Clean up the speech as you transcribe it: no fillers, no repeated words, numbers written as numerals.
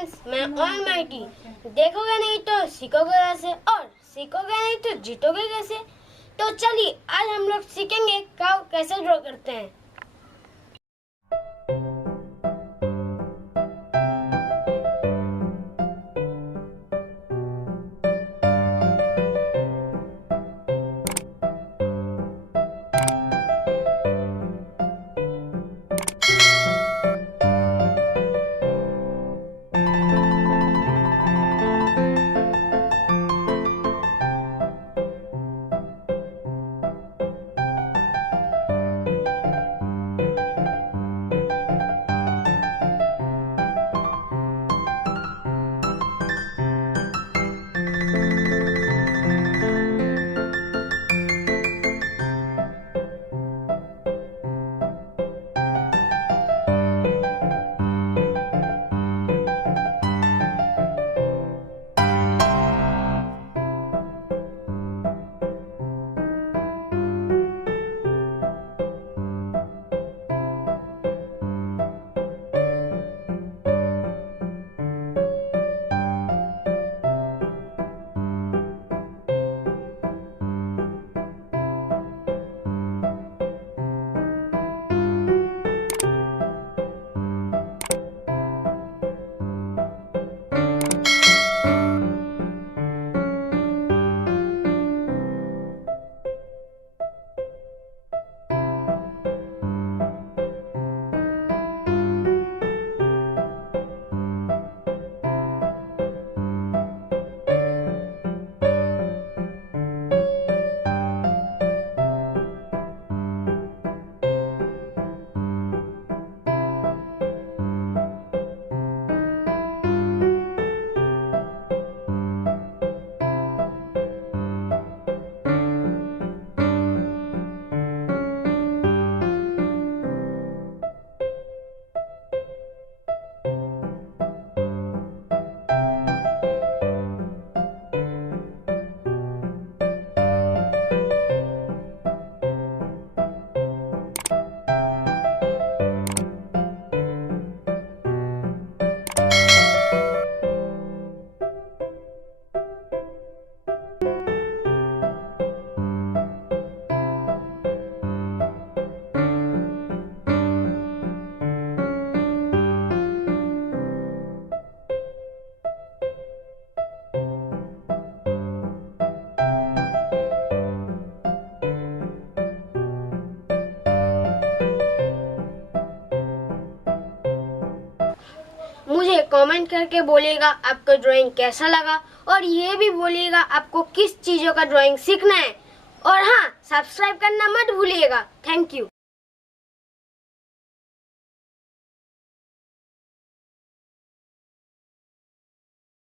फ्रेंड्स, मैं अयन माइटी। देखोगे नहीं तो सीखोगे कैसे, और सीखोगे नहीं तो जीतोगे कैसे। तो चलिए आज हम लोग सीखेंगे काऊ कैसे ड्रॉ करते हैं। मुझे कमेंट करके बोलिएगा आपको ड्राइंग कैसा लगा, और ये भी बोलिएगा आपको किस चीज़ों का ड्राइंग सीखना है। और हाँ, सब्सक्राइब करना मत भूलिएगा। Thank you.